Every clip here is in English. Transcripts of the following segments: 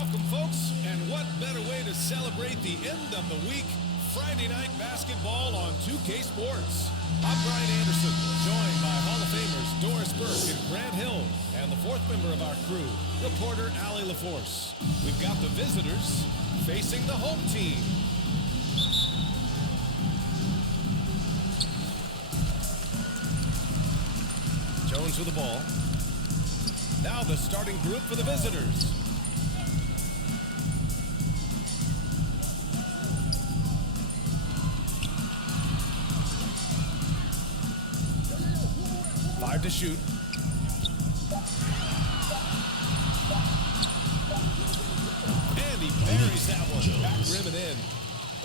Welcome, folks, and what better way to celebrate the end of the week? Friday night basketball on 2K Sports. I'm Brian Anderson, joined by Hall of Famers Doris Burke and Grant Hill, and the fourth member of our crew, reporter Allie LaForce. We've got the visitors facing the home team. Jones with the ball. Now the starting group for the visitors. Five to shoot. And he buries that one. Back rim and in.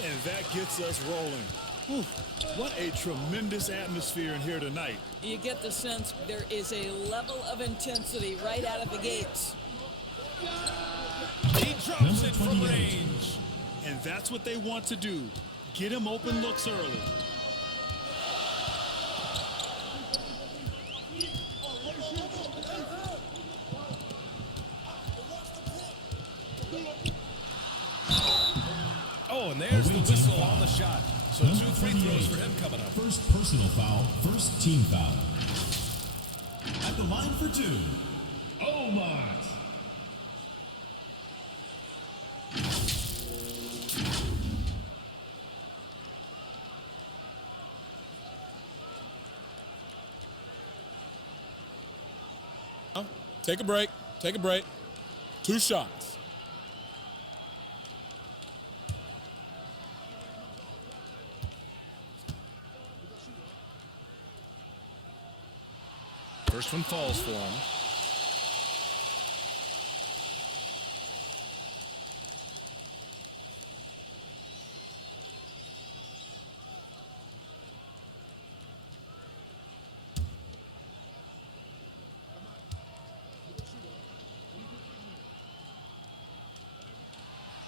And that gets us rolling. Whew. What a tremendous atmosphere in here tonight. You get the sense there is a level of intensity right out of the gates. He drops it from range. And that's what they want to do. Get him open looks early. Oh, and there's the whistle on the shot. So 2 free throws for him coming up. First personal foul, first team foul. At the line for 2, Omar. Take a break. Take a break. 2 shots. First one falls for him.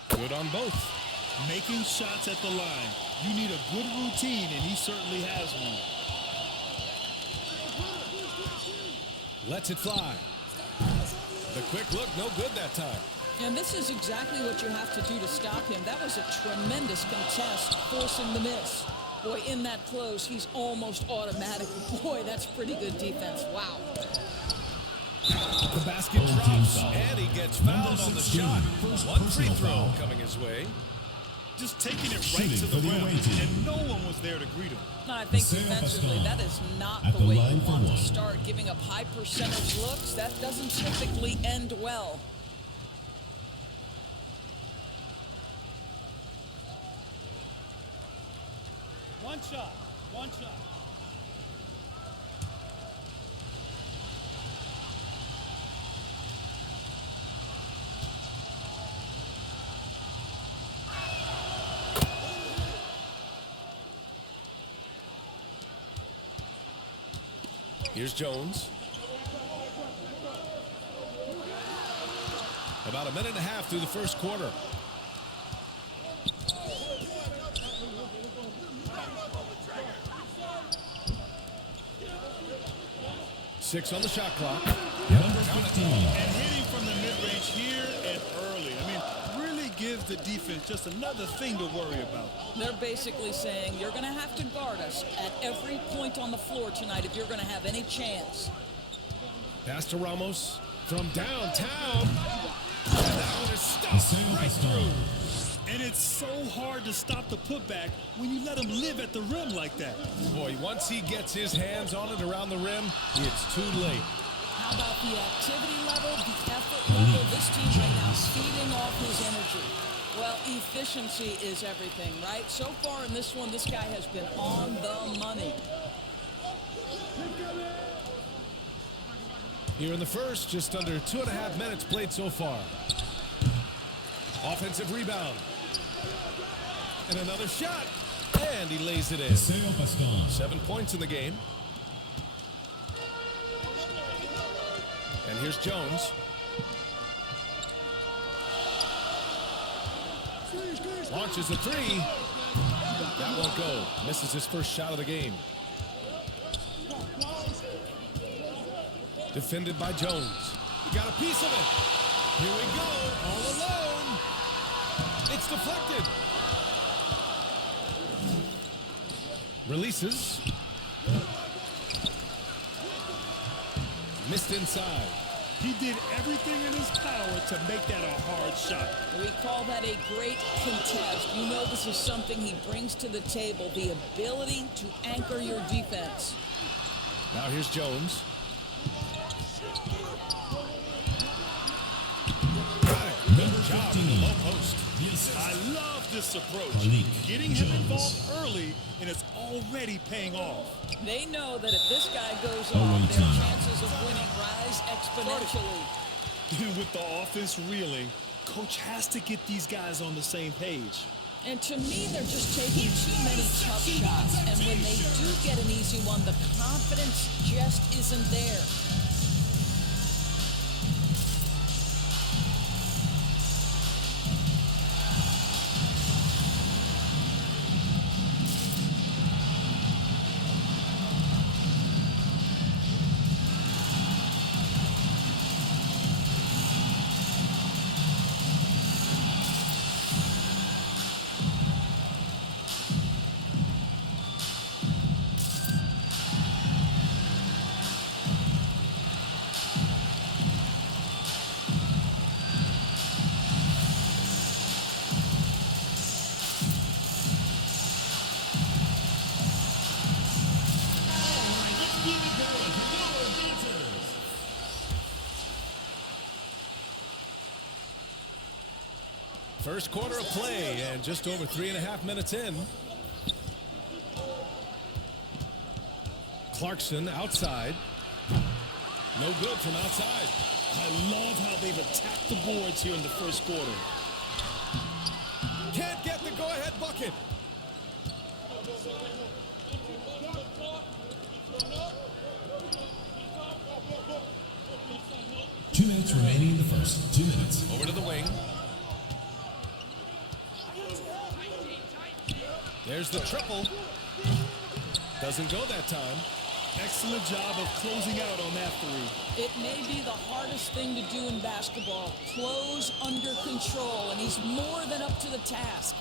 Good on both. Making shots at the line. You need a good routine, and he certainly has one. Lets it fly. The quick look, no good that time. And this is exactly what you have to do to stop him. That was a tremendous contest, forcing the miss. Boy, in that close, he's almost automatic. Boy, that's pretty good defense. Wow. The basket drops, and he gets fouled on the shot. One free throw coming his way. Just taking it right to the rim, and no one was there to greet him. No, I think defensively, that is not the way you want to start. Giving up high percentage looks, that doesn't typically end well. One shot. Here's Jones. About a minute and a half through the first quarter. Six on the shot clock. Number 15. And hitting from the mid-range here and early. I mean, really gives the defense just another thing to worry about. They're basically saying you're going to have to guard us at every point on the floor tonight if you're going to have any chance. Pass to Ramos from downtown. And that one is stopped right through. And it's so hard to stop the putback when you let him live at the rim like that. Boy, once he gets his hands on it around the rim, it's too late. How about the activity level, the effort level? This team right now is feeding off his energy. Well, efficiency is everything, right? So far in this one, this guy has been on the money. Here in the first, just under 2.5 minutes played so far. Offensive rebound. And another shot. And he lays it in. 7 points in the game. And here's Jones. Launches a three. That won't go. Misses his first shot of the game. Defended by Jones. He got a piece of it. Here we go. All alone. It's deflected. Releases. Missed inside. He did everything in his power to make that a hard shot. We call that a great contest. You know this is something he brings to the table, the ability to anchor your defense. Now here's Jones. Good job in the low post. I love this approach. Getting him involved early, and it's already paying off. They know that if this guy goes off, their chances of winning rise exponentially. With the offense reeling, coach has to get these guys on the same page. And to me, they're just taking too many tough shots. And when they do get an easy one, the confidence just isn't there. First quarter of play and just over 3.5 minutes in. Clarkson outside. No good from outside. I love how they've attacked the boards here in the first quarter. Can't get the go-ahead bucket. Two minutes remaining in the first. 2 minutes. Over to the wing. There's the triple. Doesn't go that time. Excellent job of closing out on that three. It may be the hardest thing to do in basketball. Close under control, and he's more than up to the task.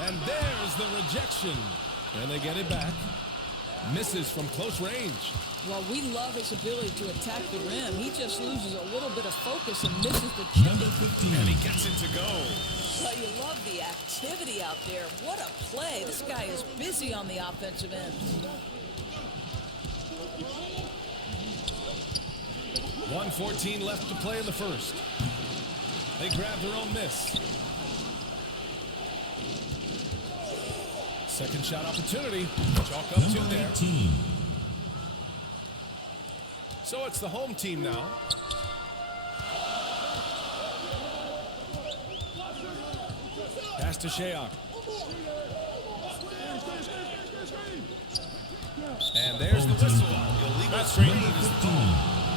And there's the rejection. And they get it back. Misses from close range. Well, we love his ability to attack the rim. He just loses a little bit of focus and misses the chip. Number 15. And he gets it to go. Well, you love the activity out there. What a play. This guy is busy on the offensive end. 1:14 left to play in the first. They grab their own miss. Second shot opportunity. Chalk up two there. 18. So it's the home team now. Pass to Shayok. And there's the whistle. Illegal screen is the call.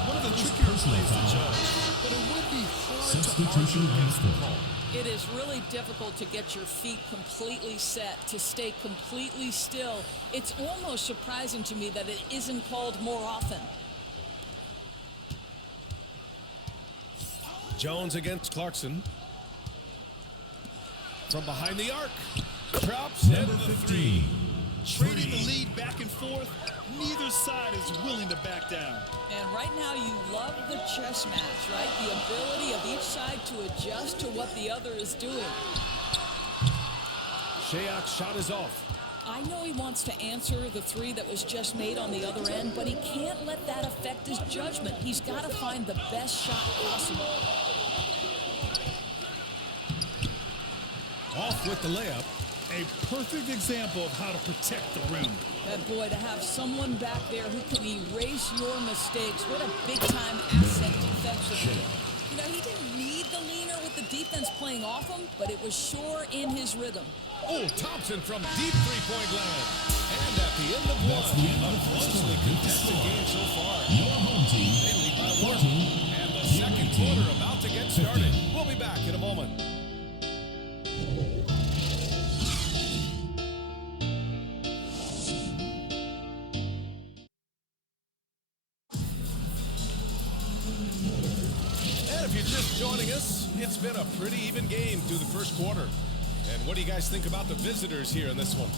One of the trickier plays to judge, but it would be hard Substitution to argue against the on call. It is really difficult to get your feet completely set, to stay completely still. It's almost surprising to me that it isn't called more often. Jones against Clarkson. From behind the arc. Drops in Number the 15. three. Trading the lead back and forth, neither side is willing to back down. And right now you love the chess match, right? The ability of each side to adjust to what the other is doing. Shayok's shot is off. I know he wants to answer the three that was just made on the other end, but he can't let that affect his judgment. He's got to find the best shot possible. Off with the layup. A perfect example of how to protect the rim. And boy, to have someone back there who can erase your mistakes, what a big-time asset defensively. You know, he didn't need the leaner with the defense playing off him, but it was sure in his rhythm. Oh, Thompson from deep three-point land. And at the end of one, a closely contested game so far. Your home team. They lead by one. 14. And the second quarter about to get started. We'll be back in a moment. And if you're just joining us, it's been a pretty even game through the first quarter. And what do you guys think about the visitors here in this one?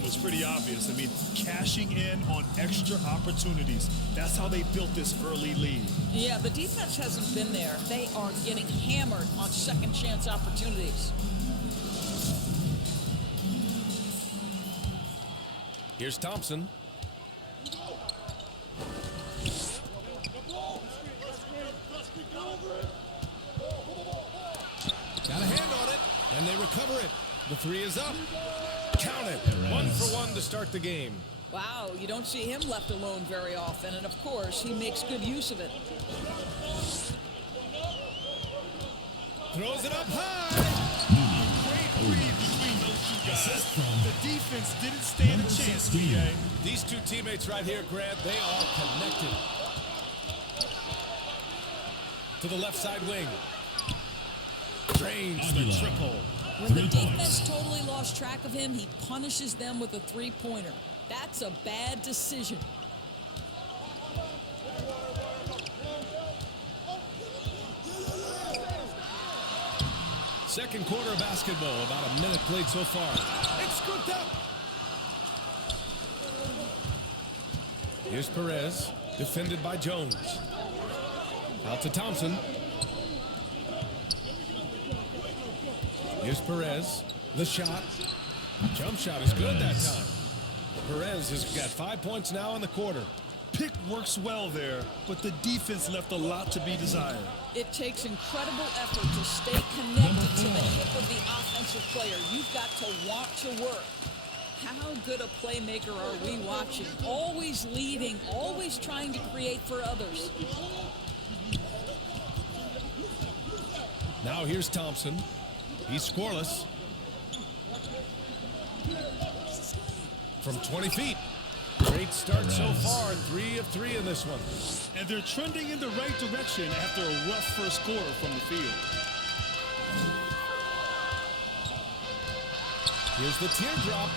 It was pretty obvious. I mean, cashing in on extra opportunities. That's how they built this early lead. Yeah, the defense hasn't been there. They are getting hammered on second chance opportunities. Here's Thompson. Got a hand on it, and they recover it. The three is up. Count it. 1 for 1 to start the game. Wow, you don't see him left alone very often, and of course, he makes good use of it. Throws it up high. Great read between those two guys. The defense didn't stand a chance, PA. These two teammates right here, Grant, they are connected. To the left side wing. Drains the triple. When the defense totally lost track of him, he punishes them with a three-pointer. That's a bad decision. Second quarter of basketball, about a minute played so far. It's scooped up. Here's Perez, defended by Jones. Out to Thompson. Here's Perez, the shot. Jump shot is good that time. Perez has got 5 points now in the quarter. Pick works well there, but the defense left a lot to be desired. It takes incredible effort to stay connected to the hip of the offensive player. You've got to want to work. How good a playmaker are we watching? Always leading, always trying to create for others. Now here's Thompson. He's scoreless. From 20 feet. Great start so far, 3 of 3 in this one. And they're trending in the right direction after a rough first quarter from the field. Here's the teardrop.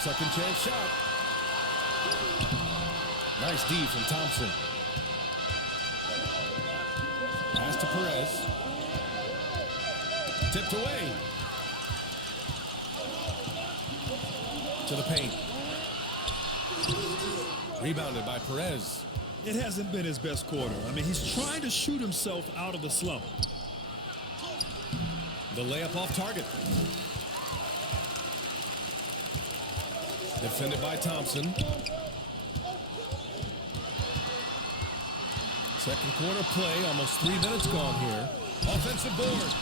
Second chance shot. Nice D from Thompson. Pass to Perez. Tipped away. To the paint. Rebounded by Perez. It hasn't been his best quarter. I mean, he's trying to shoot himself out of the slump. The layup off target. Defended by Thompson. Second quarter play, almost 3 minutes gone here. Offensive board.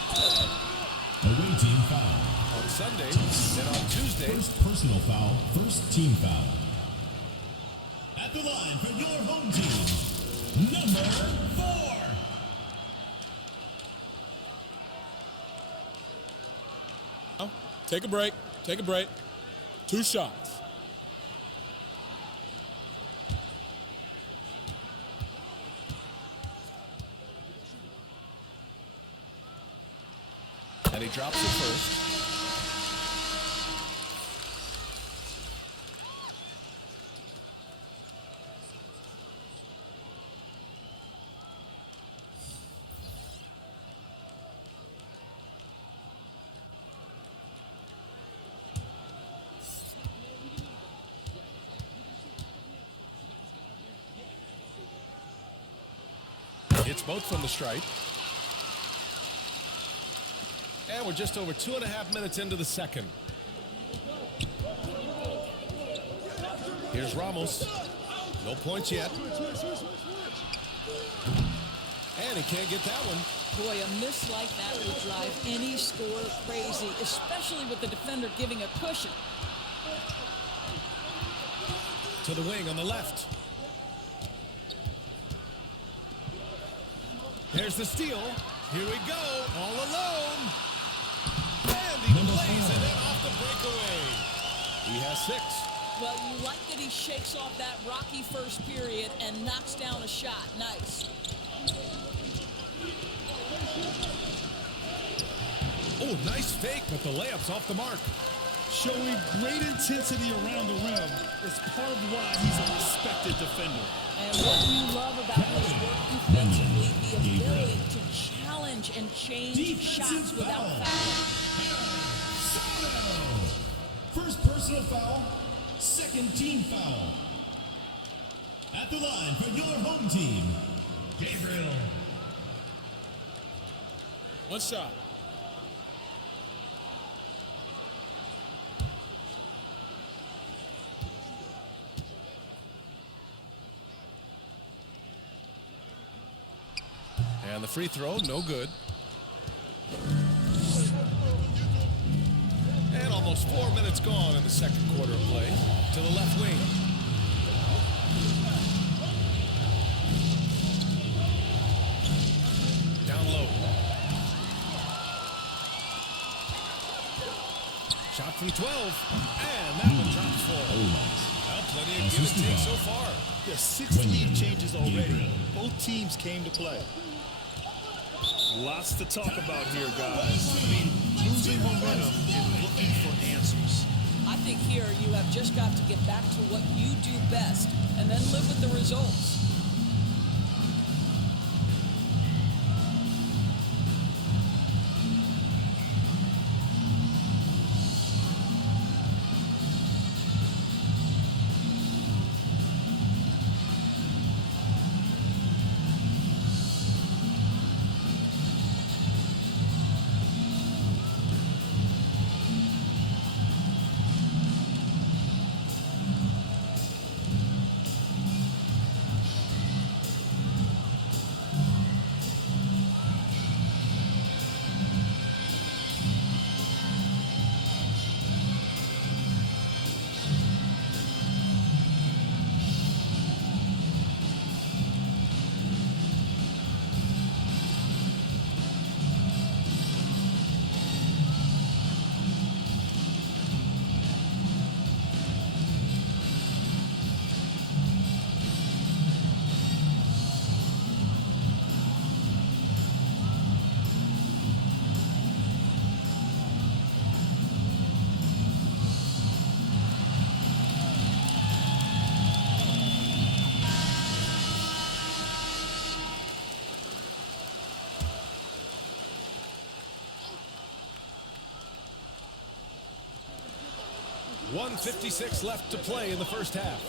Away team foul. On Sunday and on Tuesday. First personal foul, first team foul. At the line for your home team, number 4. Take a break. Take a break. 2 shots. And he drops it first. It's both from the stripe. And we're just over 2.5 minutes into the second. Here's Ramos. No points yet. And he can't get that one. Boy, a miss like that would drive any scorer crazy, especially with the defender giving a cushion. To the wing on the left. There's the steal. Here we go, all alone. And he lays it in off the breakaway. He has 6. Well, you like that he shakes off that rocky first period and knocks down a shot. Nice. Oh, nice fake, but the layup's off the mark. Showing great intensity around the rim is part of why he's a respected defender. And what you love about his work defensively, the ability to challenge and change Defensive shots without foul. fouling. First personal foul, second team foul. At the line for your home team, Gabriel. One shot. And the free throw, no good. And almost 4 minutes gone in the second quarter of play. To the left wing. Down low. Shot from 12. And that one drops for him. Well, plenty of give and take so far. Yeah, 6 lead changes already. Both teams came to play. Lots to talk about here, guys. I mean, losing momentum and looking for answers. I think here you have just got to get back to what you do best and then live with the results. .156 left to play in the first half.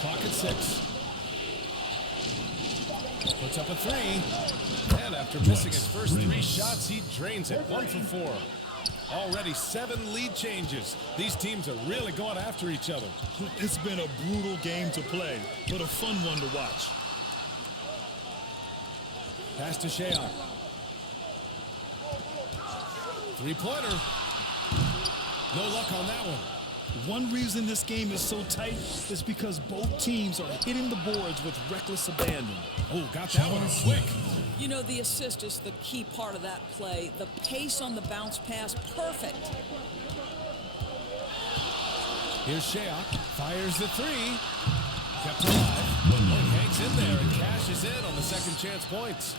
Clock at 6. Puts up a 3. And after missing his first 3 shots, he drains it. 1 for 4. Already 7 lead changes. These teams are really going after each other. It's been a brutal game to play, but a fun one to watch. Pass to Shayok. 3-pointer. No luck on that one. One reason this game is so tight is because both teams are hitting the boards with reckless abandon. Oh, got that one quick. You know, the assist is the key part of that play. The pace on the bounce pass, perfect. Here's Shayok. Fires the 3. Kept alive. Oh, hangs in there and cashes in on the second chance points.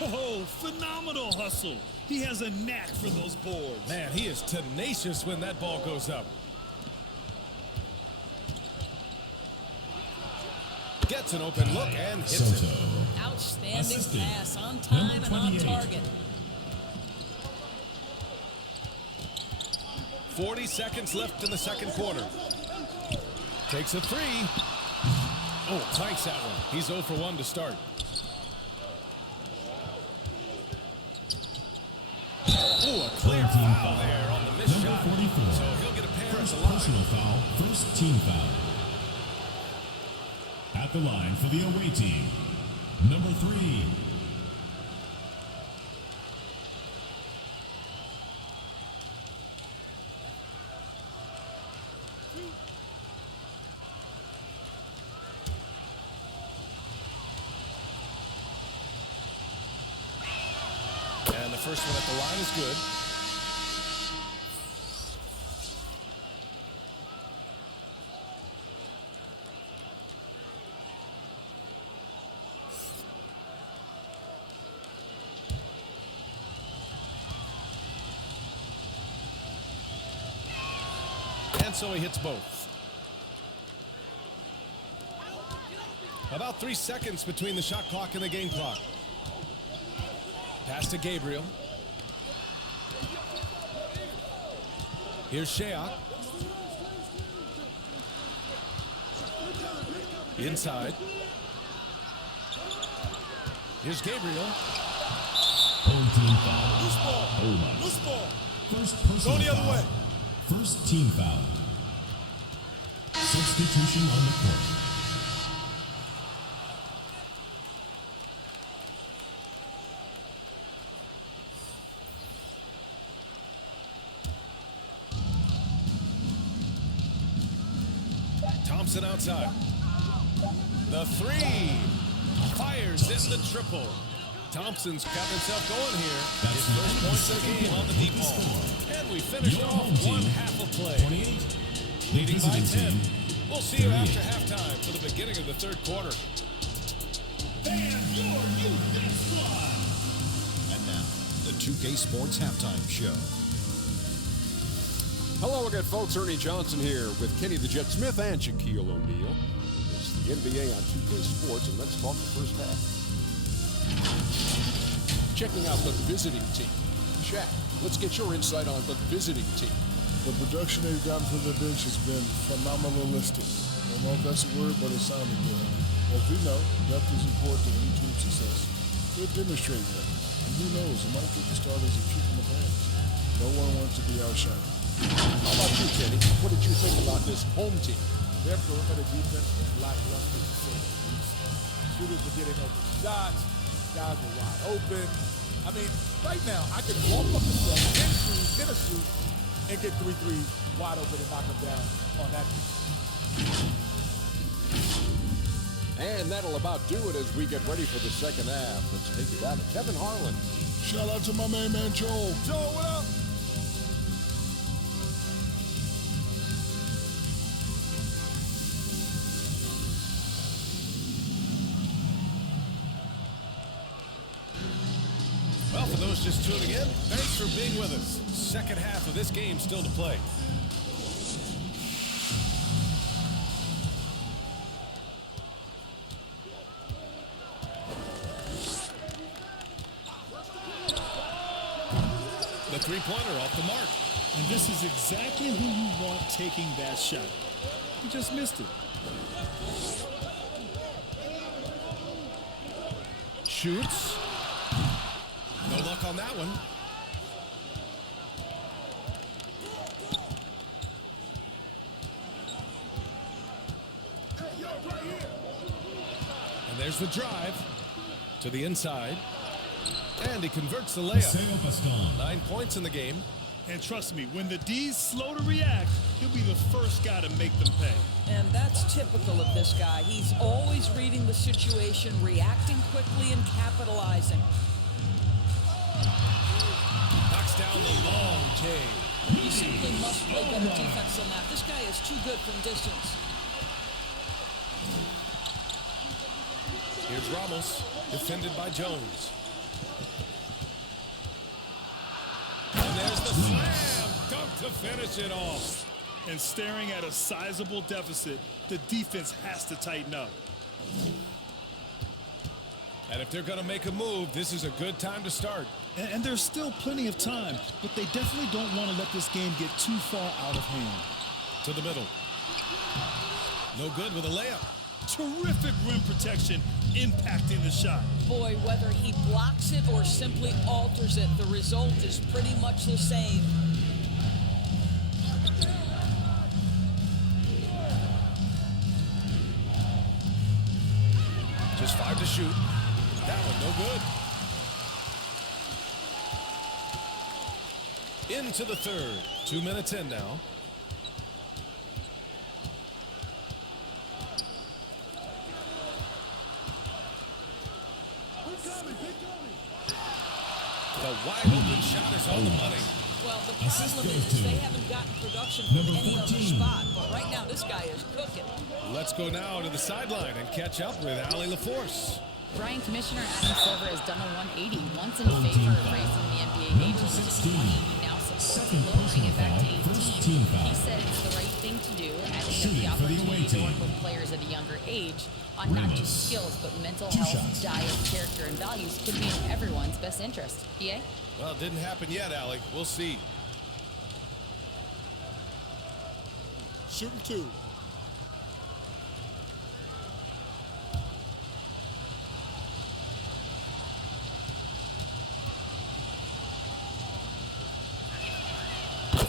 Oh, phenomenal hustle. He has a knack for those boards. Man, he is tenacious when that ball goes up. Gets an open look and hits it. Outstanding Assistant. pass, on time and on 28. target. 40 seconds left in the second quarter. Takes a 3. Oh, clanks that one. He's 0 for 1 to start. Oh, a clear foul there on the missed shot. 44. So he'll get a pair at First the line. personal foul, first team foul. At the line for the away team, number 3. And the first one at the line is good. so he hits both. About 3 seconds between the shot clock and the game clock. Pass to Gabriel. Here's Sheak. Inside. Here's Gabriel. Home team foul. Loose ball. Hold on. Loose ball. First personal Go the other foul. way. First team foul. Substitution on the court. Thompson outside. The three. Fires in the triple. Thompson's got himself going here. His first points of the game on the deep ball. And we finished off one half of play. 28. Leading by 10. Team, We'll see you after halftime for the beginning of the third quarter. and your youth squad. And now, the 2K Sports Halftime Show. Hello again, folks. Ernie Johnson here with Kenny the Jet Smith and Shaquille O'Neal. It's the NBA on 2K Sports, and let's talk the first half. Checking out the visiting team. Shaq, let's get your insight on the visiting team. The production they've gotten from the bench has been phenomenalistic. I don't know if that's a word, but it sounded good. As we know, depth is important to any team's success. They're demonstrating that. And who knows, it might get the starters a kick in the pants. No one wants to be outshined. How about you, Kenny? What did you think about this home team? Their perimeter defense was lackluster to say the least. Shooters were getting open shots. Guys were wide open. I mean, right now, I could walk up the set, in a shoot, and get 3 threes wide open and knock them down on that. And that'll about do it as we get ready for the second half. Let's take it out to Kevin Harlan. Shout out to my main man, Joel. Joe, what up? Well, for those just tuning in, thanks for being with us. Second half of this game still to play. The three-pointer off the mark. And this is exactly who you want taking that shot. He just missed it. Shoots. No luck on that one. And there's the drive to the inside. And he converts the layup. 9 points in the game. And trust me, when the D's slow to react, he'll be the first guy to make them pay. And that's typical of this guy. He's always reading the situation, reacting quickly, and capitalizing. Knocks down the long J. You simply must play better defense than that. This guy is too good from distance. Here's Ramos, defended by Jones. And there's the slam dunk to finish it off. And staring at a sizable deficit, the defense has to tighten up. And if they're going to make a move, this is a good time to start. And there's still plenty of time, but they definitely don't want to let this game get too far out of hand. To the middle. No good with a layup. Terrific rim protection impacting the shot. Boy, whether he blocks it or simply alters it, the result is pretty much the same. Just 5 to shoot. That one no good. Into the third. 2 minutes in now. The wide open shot is on the money. Well, the problem is they haven't gotten production from any other spot. But right now, this guy is cooking. Let's go now to the sideline and catch up with Allie LaForce. Brian Commissioner Adam Silver has done a 180, once in favor of raising the NBA age limit to 20, now supports lowering it back to 18. team foul. He said it's the right thing to do, adding Shooting the for the away opportunity to work team. with players at a younger age on not Ramos. just skills, but mental Two health, shots. diet, character, and values could be in everyone's best interest. PA? Well, it didn't happen yet, Alec. We'll see. Shooting 2.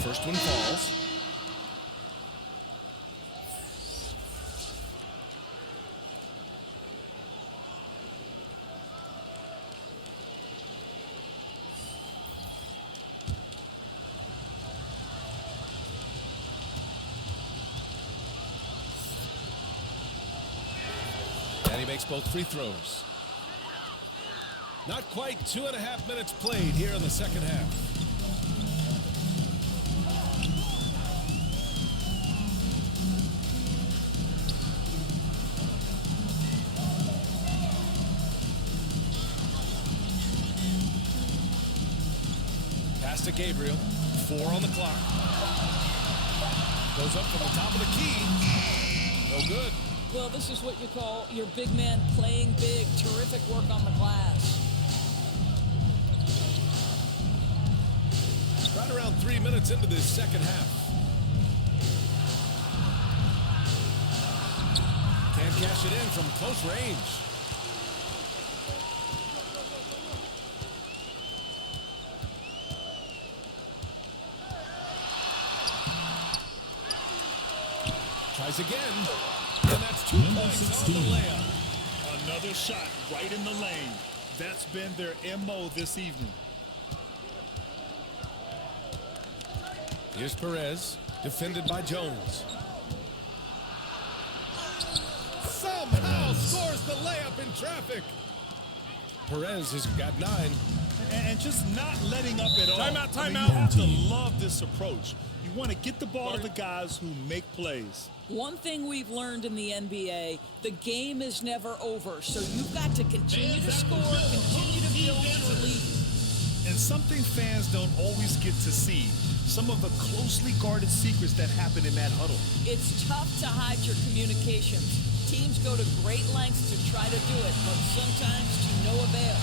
First one falls. And he makes both free throws. Not quite 2.5 minutes played here in the second half. Pass to Gabriel. 4 on the clock. Goes up from the top of the key. No good. Well, this is what you call your big man playing big. Terrific work on the glass. Right around 3 minutes into this second half. Can't cash it in from close range. Tries again. And that's 2 Number points 16. on the layup. Another shot right in the lane. That's been their MO this evening. Here's Perez, defended by Jones. Somehow scores the layup in traffic. Perez has got 9. And just not letting up at all. Timeout, I mean, timeout. you have to love this approach. You want to get the ball to the guys who make plays. One thing we've learned in the NBA, the game is never over. So you've got to continue to score, continue to build your lead. And something fans don't always get to see, some of the closely guarded secrets that happen in that huddle. It's tough to hide your communications. Teams go to great lengths to try to do it, but sometimes to no avail.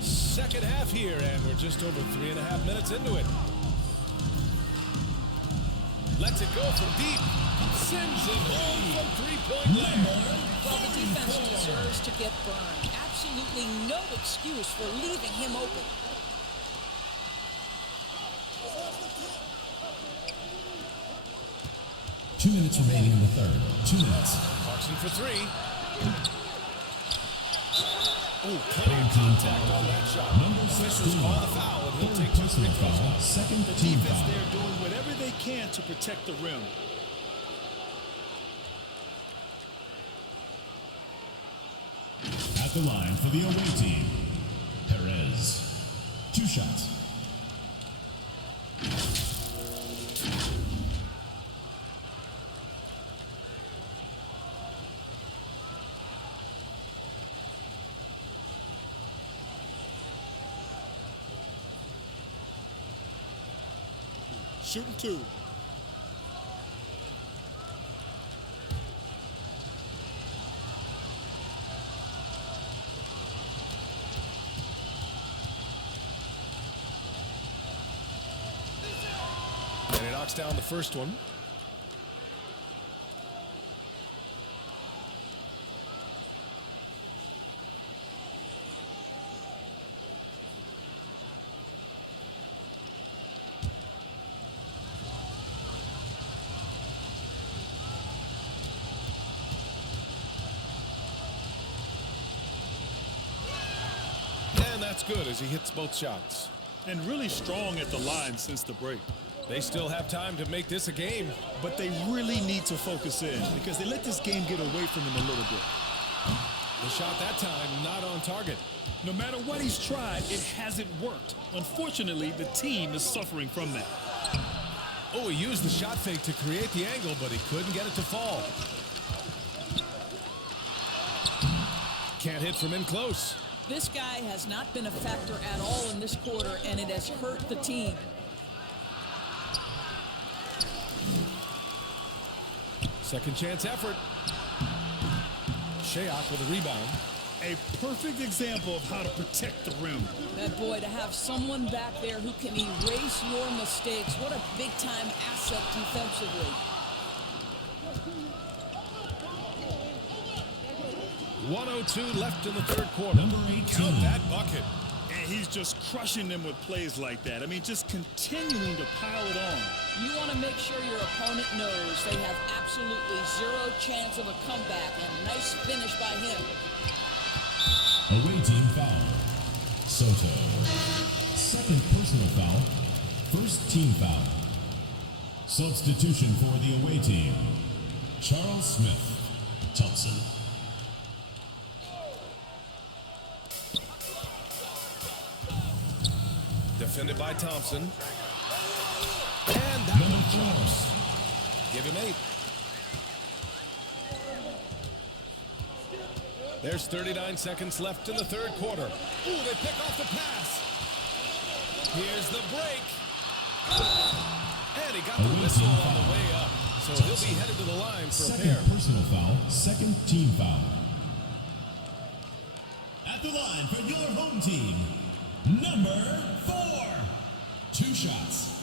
Second half here, and we're just over 3.5 minutes into it. Lets it go from deep. Sends it home from three-point land. Well, the defense deserves to get burned. Absolutely no excuse for leaving him open. Two minutes remaining in the third. 2 minutes. Clarkson for 3. Oh, plenty of contact on that shot. Number Officials 16. call the foul, and he'll take 2 free Personal throws. foul. Second The team defense foul. there doing whatever they can to protect the rim. At the line for the away team, Perez. 2 shots. Shooting 2. knocks down the first one. And that's good as he hits both shots. And really strong at the line since the break. They still have time to make this a game. But they really need to focus in because they let this game get away from them a little bit. The shot that time not on target. No matter what he's tried, it hasn't worked. Unfortunately, the team is suffering from that. Oh, he used the shot fake to create the angle, but he couldn't get it to fall. Can't hit from in close. This guy has not been a factor at all in this quarter, and it has hurt the team. Second chance effort. Shayok with a rebound. A perfect example of how to protect the rim. That boy, to have someone back there who can erase your mistakes, what a big-time asset defensively. 1:02 left in the third quarter. Number 18. Count that bucket. And he's just crushing them with plays like that. I mean, just continuing to pile it on. You want to make sure your opponent knows they have absolutely zero chance of a comeback, and nice finish by him. Away team foul. Soto. Second personal foul. First team foul. Substitution for the away team. Charles Smith. Thompson. Defended by Thompson. And that one drops. Give him 8. There's 39 seconds left in the third quarter. Ooh, they pick off the pass. Here's the break. And he got the whistle on the way up. So he'll be headed to the line for a pair. Second personal foul. Second team foul. At the line for your home team. Number 4. 2 shots.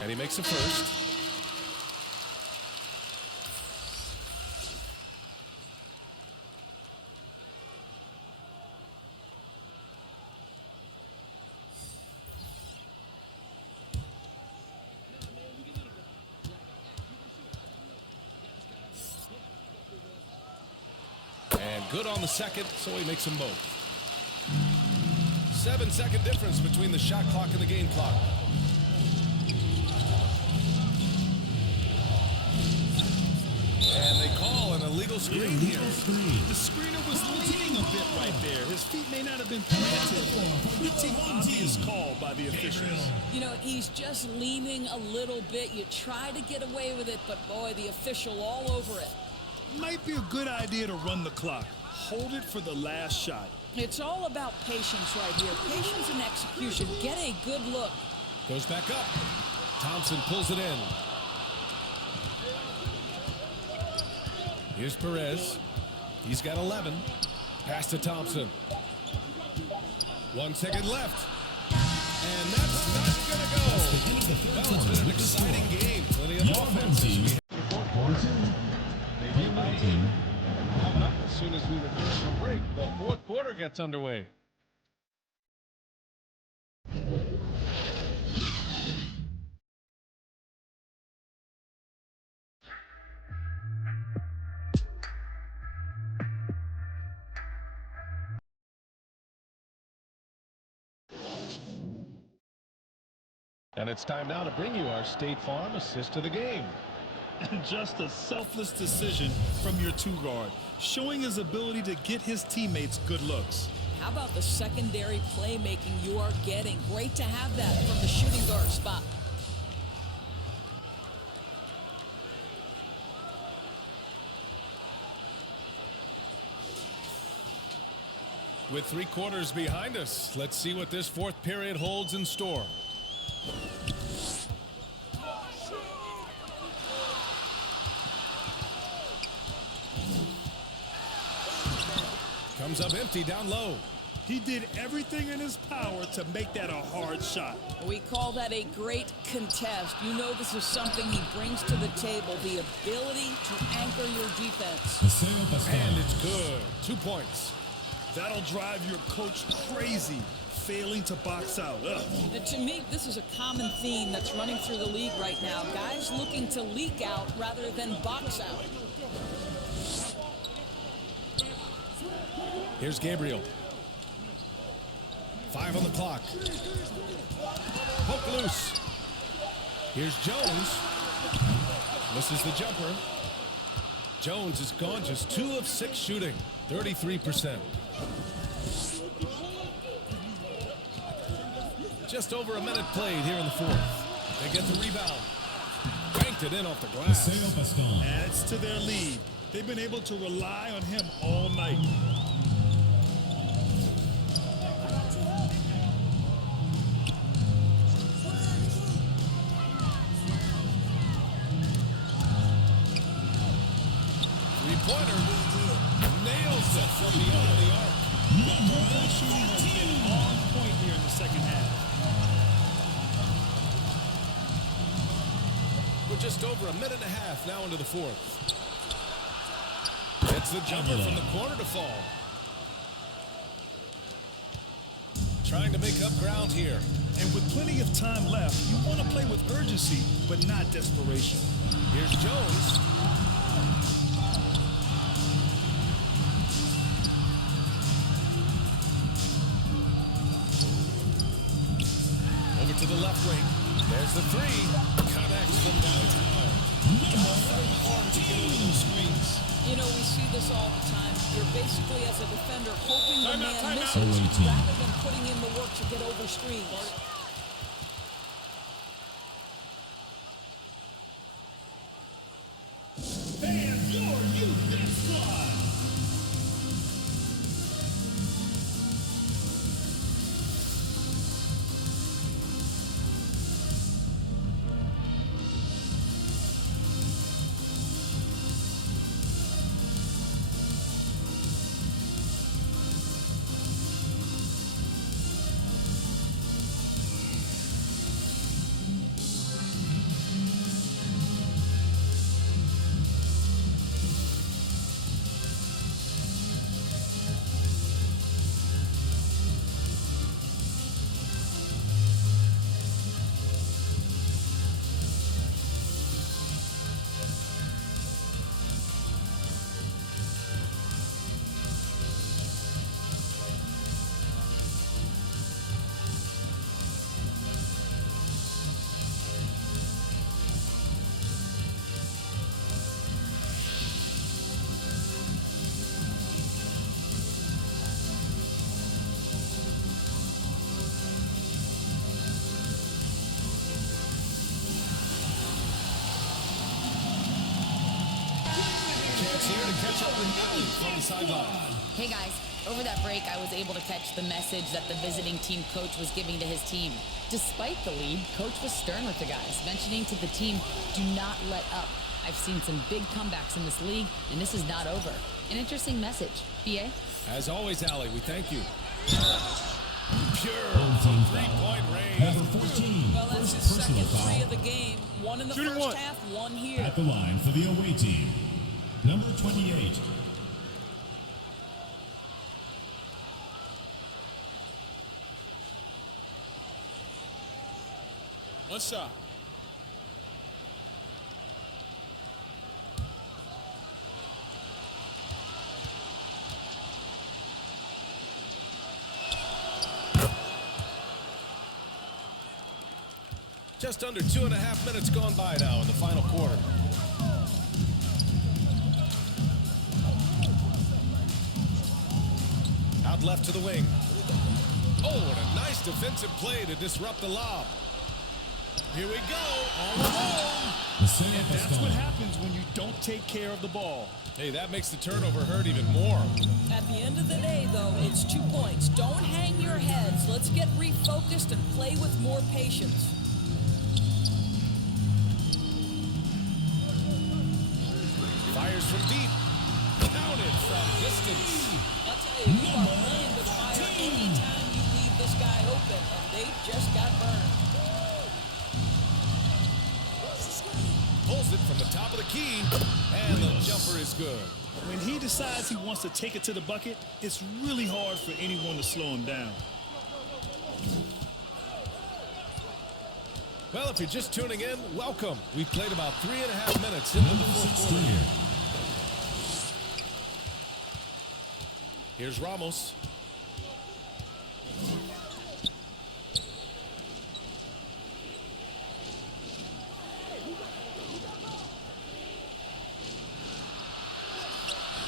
And he makes a first. And good on the second, so he makes them both. 7-second difference between the shot clock and the game clock. And they call an illegal screen here. The screener was leaning a bit right there. His feet may not have been planted. Pretty obvious call by the officials. You know, he's just leaning a little bit. You try to get away with it, but boy, the official all over it. Might be a good idea to run the clock. Hold it for the last shot. It's all about patience right here. Patience and execution. Get a good look. Goes back up. Thompson pulls it in. Here's Perez. He's got 11. Pass to Thompson. 1 second left. And that's not going to go. Well, it's been an exciting game. Plenty of offense. Coming up as soon as we return from break, the fourth quarter gets underway. And it's time now to bring you our State Farm assist to the game. And just a selfless decision from your two-guard, showing his ability to get his teammates good looks. How about the secondary playmaking you are getting? Great to have that from the shooting guard spot. With 3 quarters behind us, let's see what this fourth period holds in store. Comes up empty down low. He did everything in his power to make that a hard shot. We call that a great contest. You know this is something he brings to the table, the ability to anchor your defense. And it's good. 2 points. That'll drive your coach crazy, failing to box out. And to me, this is a common theme that's running through the league right now. Guys looking to leak out rather than box out. Here's Gabriel. 5 on the clock. Poke loose. Here's Jones. Misses the jumper. Jones is gone just 2 of 6 shooting. 33%. Just over a minute played here in the fourth. They get the rebound. Banked it in off the glass. Adds to their lead. They've been able to rely on him all night. Three-pointer. Nails it from beyond the arc. Three-point shooting has been on point here in the second half. We're just over a minute and a half now into the fourth. Gets the jumper from the corner to fall. Trying to make up ground here. And with plenty of time left, you want to play with urgency, but not desperation. Here's Jones. Over to the left wing. There's the three. Connects them downtown. Hard to get over those screens. You know, we see this all the time. You're basically, as a defender, hoping the man misses rather than putting in the work to get over screens. And your youth next squad. Here to catch up with Ali from the sideline. Hey guys, over that break I was able to catch the message that the visiting team coach was giving to his team. Despite the lead, coach was stern with the guys, mentioning to the team, do not let up. I've seen some big comebacks in this league, and this is not over. An interesting message. BA? As always, Ali, we thank you. Pure from three-point range. Number 14. Well, that's his second three of the game. One in the first half, one here. At the line for the away team. Number 28. What's up? Just under 2.5 minutes gone by now in the final quarter. Out left to the wing. Oh, and a nice defensive play to disrupt the lob. Here we go, all alone. And that's what happens when you don't take care of the ball. Hey, that makes the turnover hurt even more. At the end of the day, though, it's 2 points. Don't hang your heads. Let's get refocused and play with more patience. from deep. Counted from distance. I'll tell you, you are playing with fire anytime you leave this guy open, and they just got burned. Pulls it from the top of the key, and the jumper is good. When he decides he wants to take it to the bucket, it's really hard for anyone to slow him down. Well, if you're just tuning in, welcome. We've played about 3.5 minutes into the fourth quarter here. Here's Ramos.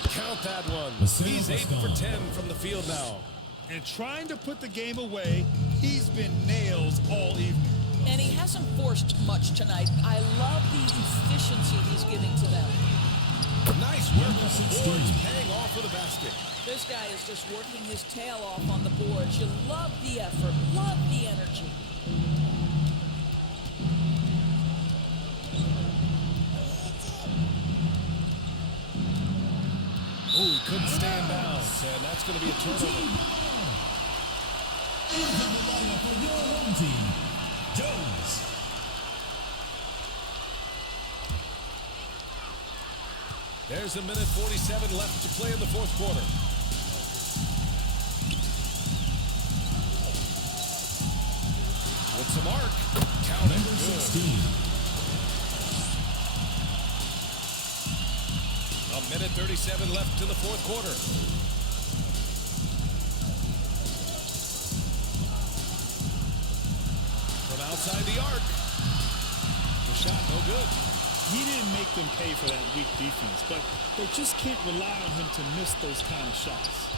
Count that one. He's 8 for 10 from the field now. And trying to put the game away, he's been nails all evening. And he hasn't forced much tonight. I love the efficiency he's giving to them. Nice work on the boards, paying off with a basket. This guy is just working his tail off on the boards. You love the effort, love the energy. Oh, he couldn't stay in bounds, and that's going to be a turnover. Into the lineup for your home team, Jones. There's a minute 47 left to play in the fourth quarter. With some arc, count it. Good. 16. A minute 37 left in the fourth quarter. From outside the arc. The shot no good. He didn't make them pay for that weak defense, but they just can't rely on him to miss those kind of shots.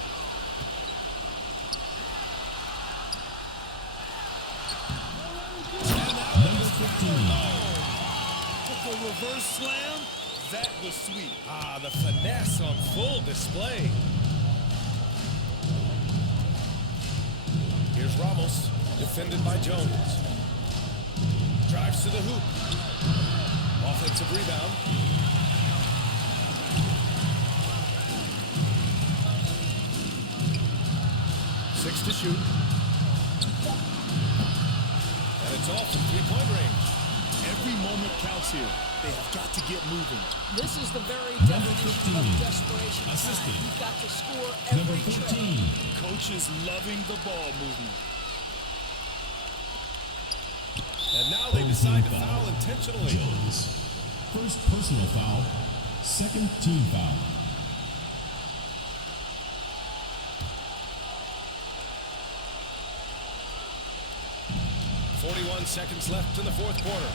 Number 15. With the reverse slam, that was sweet. Ah, the finesse on full display. Here's Ramos, defended by Jones. Drives to the hoop. Offensive rebound. Six to shoot. And it's off from three-point range. Every moment counts here. They have got to get moving. This is the very Number definition 15. of desperation time. Assisted. You've got to score Number every 14. trip. Coach is loving the ball movement. And now they decide to foul intentionally. Jones. First personal foul. Second team foul. .41 seconds left in the fourth quarter.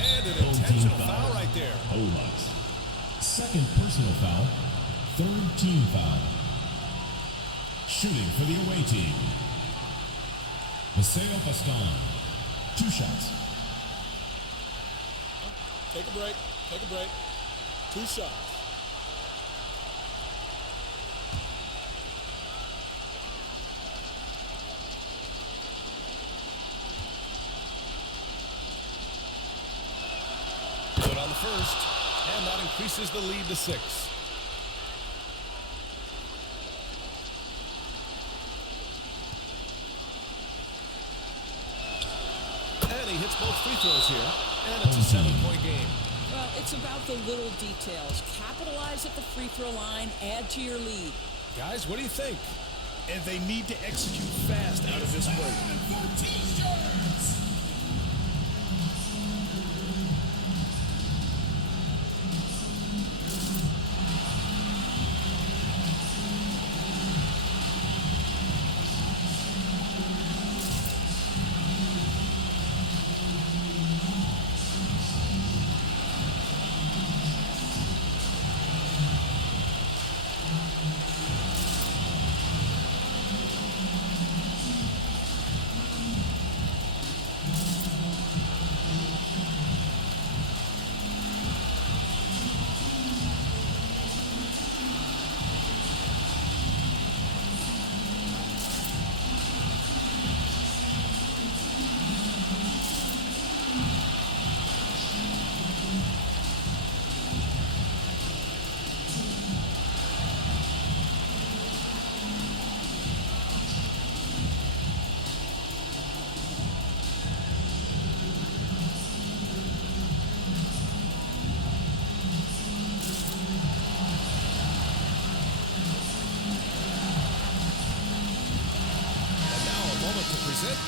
And an intentional foul right there. Olux. Second personal foul. Third team foul. Shooting for the away team. Maceo Baston. 2 shots. Take a break. Take a break. 2 shots. Good on the first, and that increases the lead to 6. And he hits both free throws here, and it's a 7-point game. Well, it's about the little details. Capitalize at the free throw line, add to your lead. Guys, what do you think? And they need to execute fast out of this break.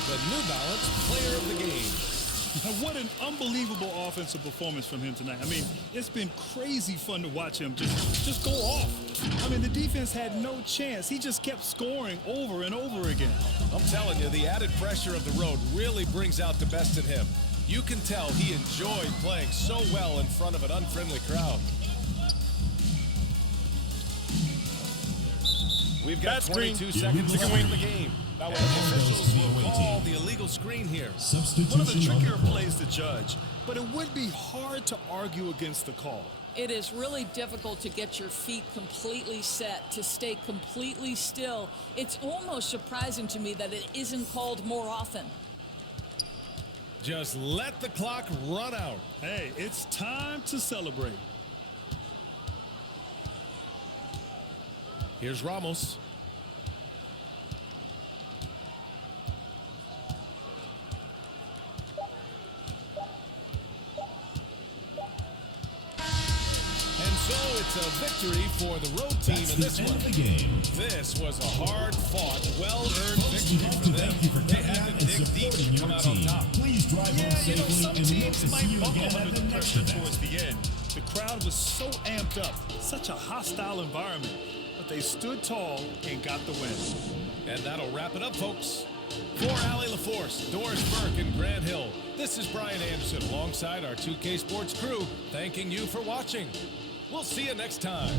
the New Balance Player of the Game. What an unbelievable offensive performance from him tonight. I mean, it's been crazy fun to watch him just go off. I mean, the defense had no chance. He just kept scoring over and over again. I'm telling you, the added pressure of the road really brings out the best in him. You can tell he enjoyed playing so well in front of an unfriendly crowd. We've got 22 seconds to win the game. Now, officials will call the illegal screen here. One of the trickier plays to judge, but it would be hard to argue against the call. It is really difficult to get your feet completely set, to stay completely still. It's almost surprising to me that it isn't called more often. Just let the clock run out. Hey, it's time to celebrate. Here's Ramos. So it's a victory for the road team in this one. This was a hard-fought, well-earned victory for them. They had to dig deep to come out on top. Some teams might buckle under the pressure towards the end. The crowd was so amped up, such a hostile environment, but they stood tall and got the win. And that'll wrap it up, folks. For Allie LaForce, Doris Burke, and Grant Hill, this is Brian Anderson alongside our 2K Sports crew, thanking you for watching. We'll see you next time.